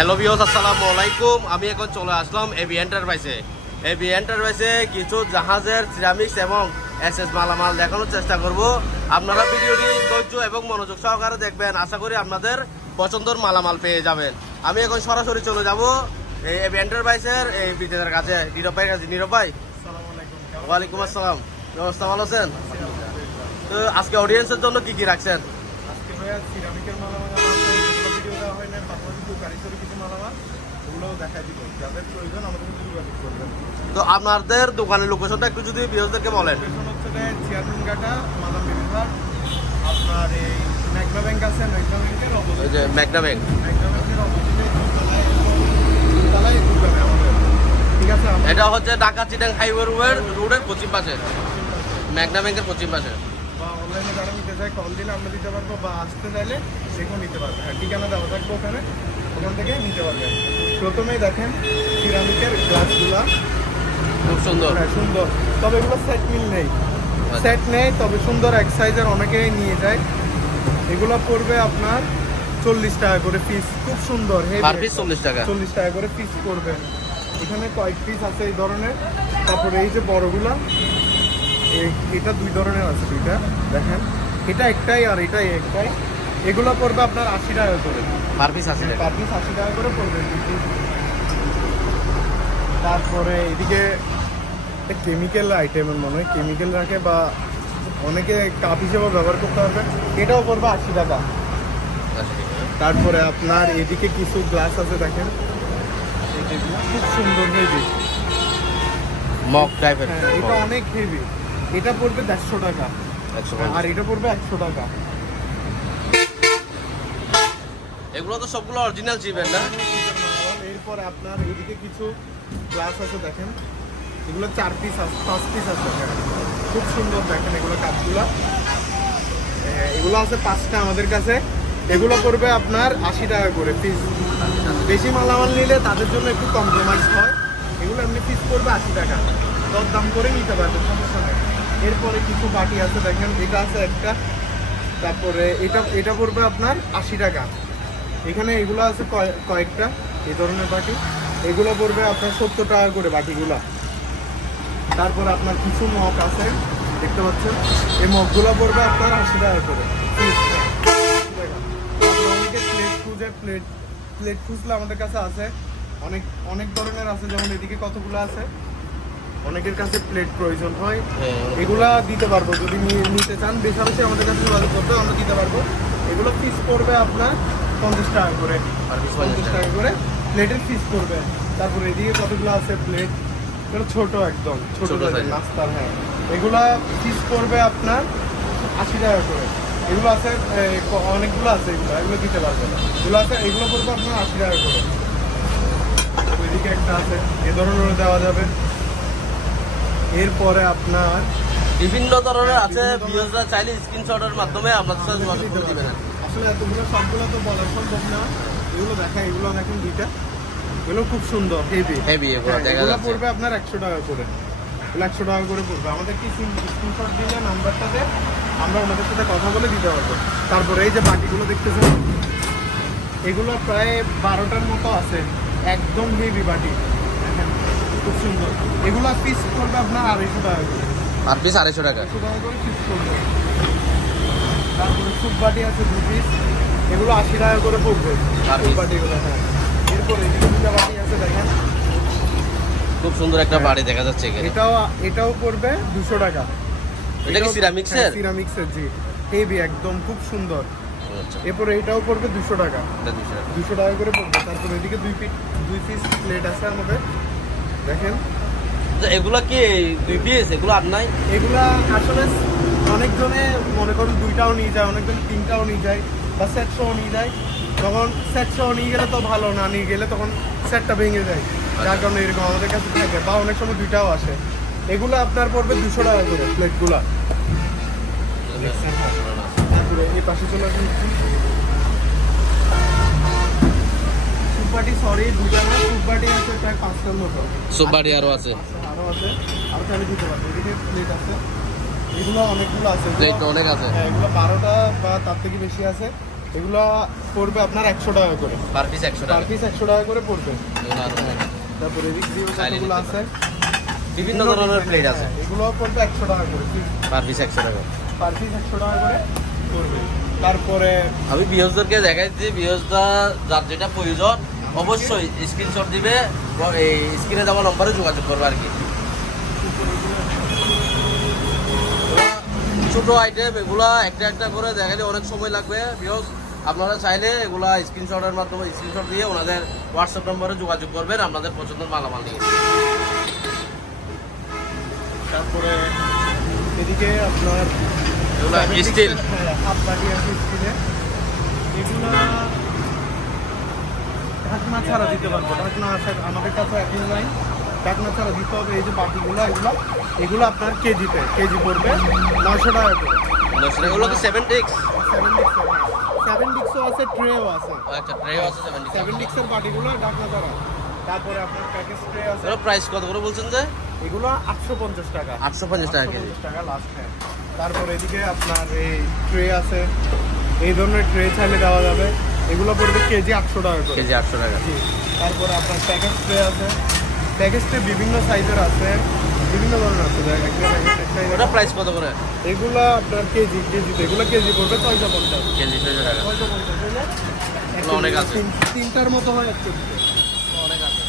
Hello viewers, আসসালামু আলাইকুম। আমি এখন চলে আসলাম এবি এন্টারপ্রাইজে। এবি এন্টারপ্রাইজে কিছু জাহাজের সিরামিক্স এবং এসএস মালামাল দেখানোর চেষ্টা করব। আপনারা ভিডিওটি ধৈর্য এবং মনোযোগ সহকারে দেখবেন। আশা করি আপনাদের পছন্দের মালামাল পেয়ে যাবেন। আমি এখন সরাসরি চলে যাব এই এবি এন্টারপ্রাইজের এই বিক্রেতার কাছে, নীরব ভাইয়ের কাছে। নীরব ভাই, ওয়ালাইকুম আসসালাম। ব্যবস্থা ভালো আছেন? তো আজকে অডিয়েন্সের জন্য কি কি রাখছেন? আজকে ভাইয়া সিরামিকের মালামাল ভিডিও দেওয়া হয় না, পাশাপাশি কারিগরি কিছু মালামাল ওগুলোও দেখা দিব। যাদের প্রয়োজন আমাদের সাথে যোগাযোগ করবেন। তো আপনাদের দোকানের লোকেশনটা একটু যদি ভিউয়ারদেরকে বলেন। লোকেশন হচ্ছে চিয়ারঘাটা মাদাম বিবিঘাট। আপনার এই ম্যাগনা ব্যাংক আছে, ম্যাগনা ব্যাংকের অপোজিট, ওই যে ম্যাগনা ব্যাংক, ম্যাগনা ব্যাংকের অপোজিটে দুতলায় দোকানে আমাদের। ঠিক আছে, এটা হচ্ছে ঢাকা চিটাং হাইওয়ে রোডের পশ্চিম পাশে, ম্যাগনা ব্যাংকের পশ্চিম পাশে। বা অনলাইনে যারা নিতে চায় কল দিলে আমরা দিতে পারবো, বা আসতে চাইলে সেখানেও নিতে পারবে। হ্যাঁ, ঠিকানা দেওয়া থাকবে ওখানে, ওখান থেকে নিতে পারবেন। প্রথমেই দেখেন সিরামিকের গ্লাসগুলা খুব সুন্দর। হ্যাঁ, সুন্দর, তবে এগুলো সেট মিল নেই, সেট নেই, তবে সুন্দর এক সাইজের অনেকেই নিয়ে যায়। এগুলো পড়বে আপনার 40 টাকা করে পিস। খুব সুন্দর, পার পিস 40 টাকা, 40 টাকা করে পিস পড়বে। এখানে কয়েক পিস আছে এই ধরনের। তারপরে এই যে বড়গুলা, এটা দুই ধরনের আছে, দুইটা দেখেন, এটা একটাই আর এটা একটাই। এগুলো পড়বে আপনার 80 টাকা করে পার পিস 80 টাকা, পার পিস 80 টাকা করে পড়বে। তারপরে এদিকে কেমিক্যাল আইটেমের মনে হয় কেমিক্যাল রাখে, বা অনেকে কাপ হিসেবে ব্যবহার করতে পারবে, এটাও পড়বে 80 টাকা। তারপরে আপনার এদিকে কিছু গ্লাস আছে দেখেন, খুব সুন্দর হেভি মগ টাইপের। হ্যাঁ, এটা অনেক হেভি। এটা পড়বে 150 টাকা, আর এটা পড়বে 100 টাকা। এগুলো তো সবগুলো অরিজিনাল চিপেন না? এরপরে আপনার এদিকে কিছু গ্লাস আছে দেখেন, এগুলো 4 পিস আছে, 5 পিস আছে। খুব সুন্দর দেখেন এগুলো কাপগুলা। এগুলো আছে 5টা আমাদের কাছে। এগুলো পড়বে আপনার 80 টাকা করে পিস। বেশি মালামাল নিলে তাদের জন্য একটু কম্প্রোমাইজ হয়। এগুলো এমনি পিস পড়বে 80 টাকা, দর দাম করে নিতে পারবেন, সমস্যা নেই। এরপরে কিছু বাটি আছে দেখেন, এটা আছে একটা। তারপরে এটা পড়বে আপনার 80 টাকা। এখানে এগুলো আছে কয়েকটা এই ধরনের বাটি, এগুলো পড়বে আপনার 70 টাকা করে বাটিগুলা। তারপরে আপনার কিছু মগ আছে দেখতে পাচ্ছেন, এই মগগুলো পড়বে আপনার 80 টাকা করে। অনেকে প্লেট খুঁজে, প্লেট খুঁজলে আমাদের কাছে আছে, অনেক ধরনের আছে। যেমন এদিকে কতগুলো আছে, অনেকের কাছে প্লেট প্রয়োজন হয়, এগুলা দিতে পারবো। যদি নিতে চান বেশি আমাদের কাছে যোগাযোগ করতে আমরা দিতে পারবো। এগুলো পিস পড়বে আপনার 50 টাকা করে, 50 টাকা করে প্লেটের পিস পড়বে। তারপরে এদিকে কতগুলো আছে প্লেট, এগুলো ছোট, একদম ছোট নাস্তার। হ্যাঁ, এগুলা পিস পড়বে আপনার 80 টাকা করে। এগুলো আছে অনেকগুলো আছে, এগুলো দিতে পারবে না। এগুলো আছে, এগুলো পড়বে আপনার 80 টাকা করে। ওইদিকে একটা আছে, এ ধরনের দেওয়া যাবে। এরপরে আপনার বিভিন্ন ধরনের আছে, ভিউয়াররা চাইলে স্ক্রিনশটের মাধ্যমে আপনাদের সাথে যোগাযোগ করে দিবেন। আসলে এতগুলো সবগুলো তো বলা সম্ভব না। এগুলো দেখা, এগুলো দেখেন দুইটা, এগুলো খুব সুন্দর হেভি। এগুলো দেখা যাচ্ছে পড়বে আপনার 100 টাকা করে, 100 টাকা করে পড়বে। আমাদের কি স্ক্রিনশট দিলে নাম্বারটাতে আমরা ওনাদের সাথে কথা বলে দিতে পারবো। তারপরে এই যে বাটিগুলো দেখতেছেন, এগুলো প্রায় 12টার মতো আছে, একদম হেভি বাটি দেখেন, খুব সুন্দর। এগুলো পিস পড়বে আপনার 250 টাকা করে, পার পিস 250 টাকা, 200 টাকা করে পিস পড়বে। তারপরে সুপ বাটি আছে 2 পিস, এগুলো 80 টাকা করে পড়বে সুপ বাটিগুলো। হ্যাঁ, এরপরে দুটা বাটি আছে দেখেন, খুব সুন্দর একটা বাড়ি দেখা যাচ্ছে এখানে। এটাও পড়বে 200 টাকা। এটা কি সিরামিক্সের? সিরামিক্সের, জি, হেভি একদম, খুব সুন্দর। এরপরে এটাও পড়বে 200 টাকা, 200 টাকা করে পড়বে। তারপরে এদিকে 2 পিস প্লেট আছে আমাদের দেখেন। এগুলা কি 2 পিস? এগুলো আর নাই? এগুলা আসলে অনেকজনে মনে করুন 2টাও নিয়ে যায়, অনেকজন 3টাও নিয়ে যায়, বা সেট সহ নিয়ে যায়। তখন সেট সহ নিয়ে গেলে তো ভালো, না নিয়ে গেলে তখন সেটটা ভেঙে যায়, যার কারণে এরকম আমাদের কাছে থাকে। বা অনেক সময় 2টাও আসে। এগুলো আপনার পড়বে 200 টাকা করে প্লেটগুলা। এই পাশে চলে আসুন। সুপবাটি, সরি, 2টা না, সুপবাটি আছে প্রায় 5টার মতো। সুপবাটি আরো আছে, আরো চাইলে দিতে পারবো। এদিকে প্লেট আছে, এগুলো অনেকগুলো আছে, প্লেট অনেক আছে। হ্যাঁ, এগুলো 12টা বা তার থেকে বেশি আছে। এগুলা পড়বে আপনার 100 টাকা করে, পার পিস 100 পার টাকা। পিস 100 টাকা করে পড়বে। এগুলো আরো তারপরে এদিক দিয়ে চাইলে কতগুলো নিতে আছে, বিভিন্ন ধরনের প্লেট আছে, এগুলো পড়বে 100 টাকা করে, পার পিস 100 টাকা। পার পিস 100 টাকা করে পড়বে। তারপরে আমি ভিউয়ারদেরকে দেখাইছি, ভিউয়াররা যার যেটা প্রয়োজন অবশ্যই স্ক্রিনশট দিবে, এই স্ক্রিনে দেওয়া নম্বরে যোগাযোগ করবে আর কি। ছোট আইটেম এগুলা একটা একটা করে দেখালে অনেক সময় লাগবে ভিউয়ার্স। আপনারা চাইলে এগুলা স্ক্রিনশটের মাধ্যমে স্ক্রিনশট দিয়ে ওনাদের হোয়াটসঅ্যাপ নম্বরে যোগাযোগ করবেন আপনাদের পছন্দের মালামাল নিয়ে। তারপরে এদিকে আপনার এগুলা স্টিল, হাফ বাটি আছে স্টিলে, এগুলা ঢাকনা ছাড়া দিতে পারবো, ঢাকনা আছে আমাদের কাছে এখন নাই, ঢাকনা ছাড়া দিতে হবে। এই যে বাটিগুলো এগুলো আপনার কেজি পড়বে 900 টাকা করে। এগুলো কি 7 ডিক্স? 7 ডিক্সও আছে, ট্রেও আছে। আচ্ছা, ট্রেও আছে 7 ডিক্স। 7 ডিক্সের বাটিগুলো ঢাকনা ছাড়া। তারপরে আপনার প্যাকেজ ট্রে আছে, এর প্রাইস কত করে বলছেন যে? এগুলো 850 টাকা, 850 টাকা কেজি। 850 টাকা লাস্ট। হ্যাঁ, তারপরে এদিকে আপনার এই ট্রে আছে, এই ধরনের ট্রে চাইলে দেওয়া যাবে, এগুলো পড়বে কেজি 800 টাকা করে। কেজি 800 টাকা। জি। তারপরে আপনার প্যাকেজ ট্রে আছে, প্যাকেজ ট্রে বিভিন্ন সাইজের আছে, বিভিন্ন ধরনের আছে। ওটা প্রাইস কত করে? এগুলো আপনার কেজিতে, এগুলো কেজি পড়বে 650 কেজি 600 টাকা। 650 হলে এগুলো অনেক আছে। তিনটার মতো হয় একটু অনেক আছে।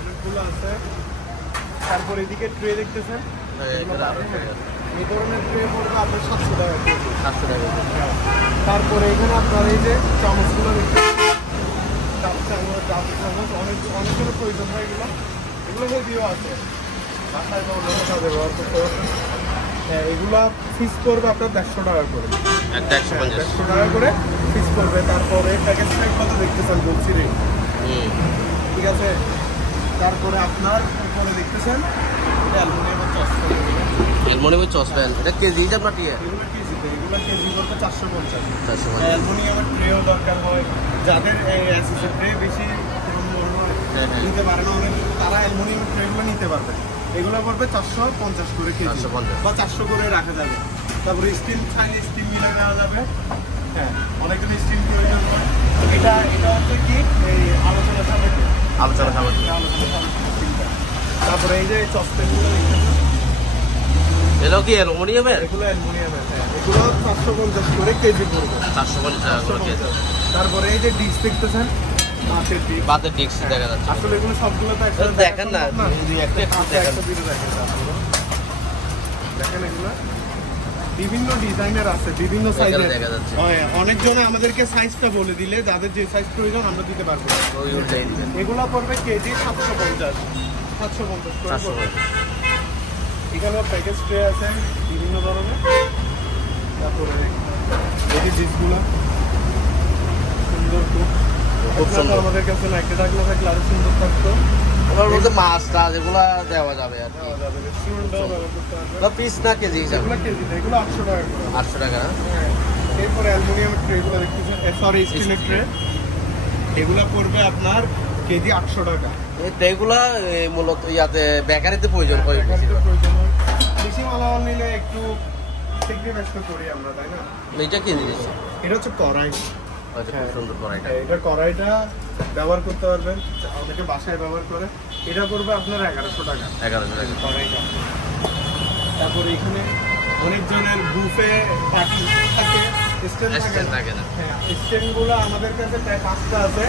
অনেকগুলো আছে। তারপর এদিকে ট্রে দেখতেছেন, এগুলো আরো এই ধরনের ট্রে পড়বে আপনার 700 টাকা কেজি। 700 টাকা। তারপরে এখানে আপনার এই যে চামচগুলো দেখতেছেন, চামচ অনেকগুলো প্রয়োজন হয়, এগুলো হেভিও আছে, বাসায় ব্যবহার করতে হবে। হ্যাঁ, এগুলা ফিস করবে আপনার 150 টাকা করে, একটা 150। 150 টাকা করে ফিস করবে। তারপরে প্যাকেজ ট্যাগ কত দেখতেছেন বলছি রে, ঠিক আছে। তারপরে আপনার উপরে দেখতেছেন অ্যালুমিনিয়ামের চশমা, অ্যালুমিনিয়ামের চসপ্যান, এটা কেজি হিসাব না টিয়া? এগুলো কেজিতে, এগুলো কেজি করতে 450। 450। অ্যালুমিনিয়ামের ট্রেও দরকার হয়, যাদের অ্যাসেসের ট্রে বেশি নিতে পারে না অনেক, তারা অ্যালুমিনিয়ামের ট্রেগুলো নিতে পারবে। এগুলো পড়বে 450 করে কেজি 450 বা 400 করে রাখা যাবে। তারপরে স্টিল চাইলে স্টিল মিলে দেওয়া যাবে। হ্যাঁ, অনেকজন স্টিল প্রয়োজন হয়। এটা হচ্ছে কি এই আলোচনা সাপেক্ষে। আলোচনা সাপেক্ষে। তারপরে এই যে চসপেনগুলো দেখতেছেন, এগুলো কি অ্যালুমিনিয়ামের? এগুলো অ্যালুমিনিয়ামের। হ্যাঁ, এগুলো 450 করে কেজি পড়বে। 450 টাকা করে কেজি। তারপরে এই যে ডিশ দেখতেছেন, মাছের ডিশ, বাতের ডিক্স দেখা যাচ্ছে। আসলে এগুলো সবগুলো তো একসাথে দেখেন না, দুই একটা একটু দেখেন। দেখেন এগুলো বিভিন্ন ডিজাইনের আছে, বিভিন্ন এখানে সাইজের দেখা যাচ্ছে। অনেকজনে আমাদেরকে সাইজটা বলে দিলে যাদের যে সাইজ প্রয়োজন আমরা দিতে পারবো। ওই উল্টাই দিবেন। এগুলো পড়বে কেজি 750 করে পড়বে। 450। এখানেও প্যাকেজ ট্রে আছে বিভিন্ন ধরনের। তারপরে এই যে ডিশগুলো সুন্দর, খুব সুন্দর। আমাদের কাছে না একটা ঢাকনা থাকলে আরো সুন্দর থাকতো। ওগুলোর মধ্যে মাছ টাছ এগুলা দেওয়া যাবে আর কি। দেওয়া যাবে, রেস্টুরেন্টটাও ব্যবহার করতে পারবে। এগুলো পিস না কেজি হিসাব? এগুলো কেজি না, এগুলো 800 টাকা করে। 800 টাকা না? হ্যাঁ। এরপরে অ্যালুমিনিয়ামের ট্রেগুলো দেখতেছেন, সরি স্টিলের ট্রে, এগুলো পড়বে আপনার কেজি 800 টাকা। এই ট্রেগুলা মূলত ইয়াতে বেকারিতে প্রয়োজন হয় বেশি। প্রয়োজন হয়, বেশি মালামাল নিলে একটু সেক্রিফাইস করি আমরা, তাই না? এইটা কি জিনিস? এটা হচ্ছে কড়াই। আচ্ছা, খুব সুন্দর কড়াইটা। এটা কড়াইটা ব্যবহার করতে পারবেন, অনেকে বাসায় ব্যবহার করে। এটা পড়বে আপনার 1100 টাকা 1100 টাকা। কড়াইটা। তারপরে এখানে অনেকজনের বুফে বাটি থাকে, স্ট্যান্ড থাকে স্ট্যান্ড না। থাকে না। হ্যাঁ, স্ট্যান্ডগুলো আমাদের কাছে প্রায় 5টা আছে,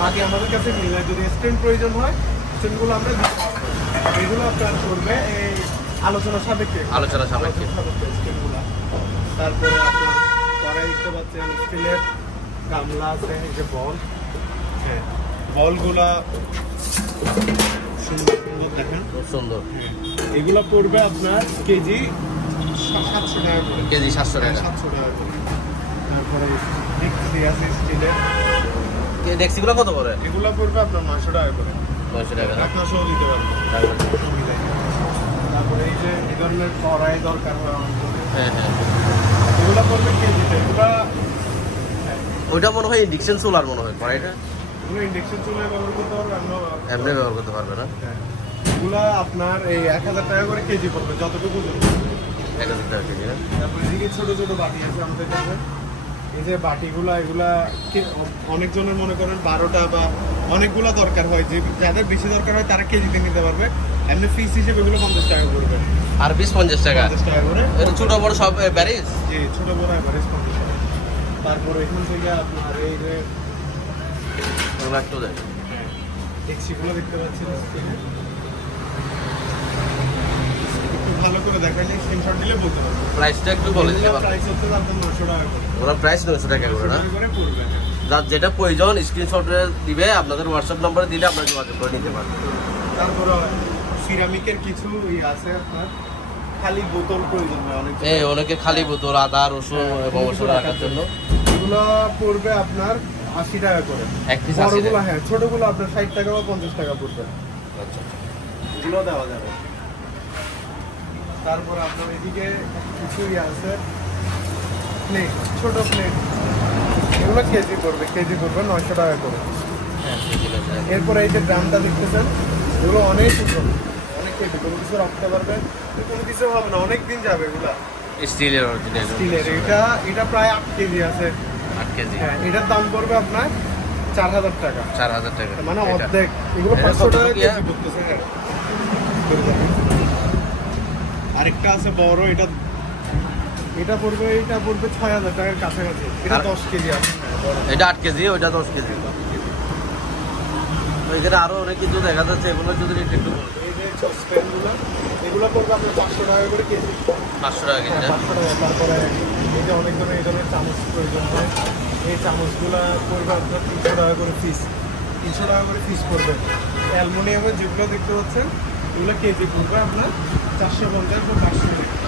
বাকি আমাদের কাছে মিলে। যদি স্ট্যান্ড প্রয়োজন হয় স্ট্যান্ডগুলো আমরা দিতে পারবো। এগুলো আপনার করবে এই আলোচনা সাপেক্ষে, আলোচনা সাপেক্ষে। স্ট্যান্ডগুলো। তারপরে আপনার কড়াই দেখতে পাচ্ছেন স্টিলের, গামলা আছে, এই যে বল। হ্যাঁ, বলগুলা সুন্দর সুন্দর দেখেন, খুব সুন্দর। এগুলো পড়বে আপনার কেজি 700 টাকা করে। কেজি 700 টাকা। 700 টাকা করে। তারপরে ডেক্সি আছে স্টিলের, ডেক্সিগুলো কত করে? এগুলো পড়বে আপনার 900 টাকা করে। 900 টাকা না? আপনার সহ দিতে পারবেন। তারপরে এই যে এই ধরনের কড়াই দরকার হয় আমাদের, হ্যাঁ হ্যাঁ। এগুলো পড়বে কেজিতে। এগুলো ওইটা মনে হয় ইন্ডাকশন চুলার মনে হয় কড়াইটা। এগুলো ইন্ডাকশন চুলায় ব্যবহার করতে পারবে, আমরা এমনি ব্যবহার করতে পারবে না? এগুলা আপনার এই 1000 টাকা করে কেজি পড়বে যতটুকু। 1000 টাকা কেজি না? তারপরে এদিকে ছোট ছোট বাটি আছে আমাদের কাছে, এই যে বাটিগুলা এগুলা অনেকজনের মনে করেন 12টা বা অনেকগুলা দরকার হয়, যে যাদের বেশি দরকার হয় তারা কেজিতে নিতে পারবে। এমনি পিস হিসেবে এগুলো 50 টাকা করবে, আর 20-50 টাকা 50 টাকা করে। এটা ছোট বড় সব ব্যারিজ। জি, ছোট বড় এভারেজ 50 টাকা। তারপরে এখান থেকে আপনার এই যে একটু দেখ, ডেক্সিগুলো দেখতে পাচ্ছেন, একটু ভালো করে দেখাইলে স্ক্রিনশট দিলে বলতে পারবো। প্রাইসটা একটু বলে দিতে পারবেন। প্রাইস হচ্ছে আপনার 900 টাকা করে। ওরা প্রাইস 900 টাকা করে না? 900 টাকা করে পড়বে। যার যেটা প্রয়োজন স্ক্রিনশট দিবে, আপনাদের হোয়াটসঅ্যাপ নাম্বারে দিলে আপনারা যোগাযোগ করে নিতে পারবেন। তারপর সিরামিকের কিছু আছে আপনার, খালি বোতল প্রয়োজন হয় অনেক। এই অনেকে খালি বোতল আদা রসুন এবং মশলা রাখার জন্য, এগুলো পড়বে আপনার 80 টাকা করে এক পিস 80 বড়গুলো। টাকা। হ্যাঁ, ছোটগুলো আপনার 60 টাকা বা 50 টাকা পড়বে। আচ্ছা, এগুলো দেওয়া যাবে। তারপর আপনার এদিকে কিছু আছে প্লেট, ছোট প্লেট, এগুলো কেজি পড়বে 900 টাকা করে। হ্যাঁ ঠিক আছে। এরপরে এই যে ড্রামটা দেখতেছেন, এগুলো অনেক সুন্দর, অনেক কেজি, কোনো কিছু রাখতে পারবেন, কোনো কিছু হবে না, অনেক দিন যাবে এগুলা। স্টিলের অরিজিনাল, স্টিলের। এটা প্রায় 8 কেজি আছে। 8 কেজি। হ্যাঁ, এটার দাম পড়বে আপনার 4000 টাকা, 4000 টাকা, মানে এটা। অর্ধেক। এগুলো এটা 500 টাকা কতটুকু কেজি পড়তেছে। হ্যাঁ, আরেকটা আছে বড়, এটা পড়বে 6000 টাকার কাছাকাছি। এটা 10 কেজি আছে। হ্যাঁ, বড়। এটা 8 কেজি, ওইটা 10 কেজি। তো এখানে আরো অনেক কিছু দেখা যাচ্ছে, এগুলো যদি একটু বলবেন। এই যে সসপ্যানগুলো, এগুলো পড়বে আপনার 500 টাকা করে কেজি। 500 টাকা কেজি না? 500 টাকা। তারপরে এই যে অনেক ধরনের এই ধরনের চামচ প্রয়োজন হয়, এই চামচগুলো পড়বে আপনার 300 টাকা করে পিস। 300 টাকা করে পিস পড়বে। অ্যালুমিনিয়ামের যেগুলো দেখতে পাচ্ছেন, এগুলো কেজি পড়বে আপনার 450 বা 500 টাকা।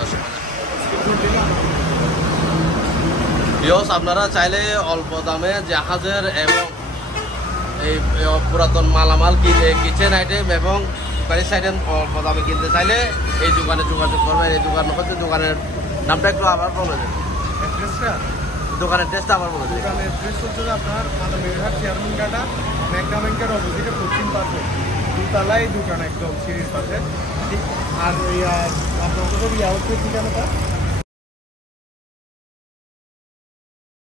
ভিউয়ার্স, আপনারা চাইলে অল্প দামে জাহাজের এবং এই পুরাতন মালামাল কিচেন আইটেম এবং প্যারিস আইটেম অল্প দামে কিনতে চাইলে এই দোকানে যোগাযোগ করবেন। এই দোকান হচ্ছে, দোকানের নামটা একটু আবার বলে দেন। অ্যাড্রেসটা, দোকানের টেস্টটা আবার বলে দেন। দোকানের অ্যাড্রেস হচ্ছে যে আপনার মাদামেরহাট চেয়ারম্যান ঘাটা, ম্যাগনা ব্যাংকের অপোজিটে পশ্চিম পাশে দুতলায় দোকান, একদম সিঁড়ির পাশে। আর ওই আপনার ঠিকানাটা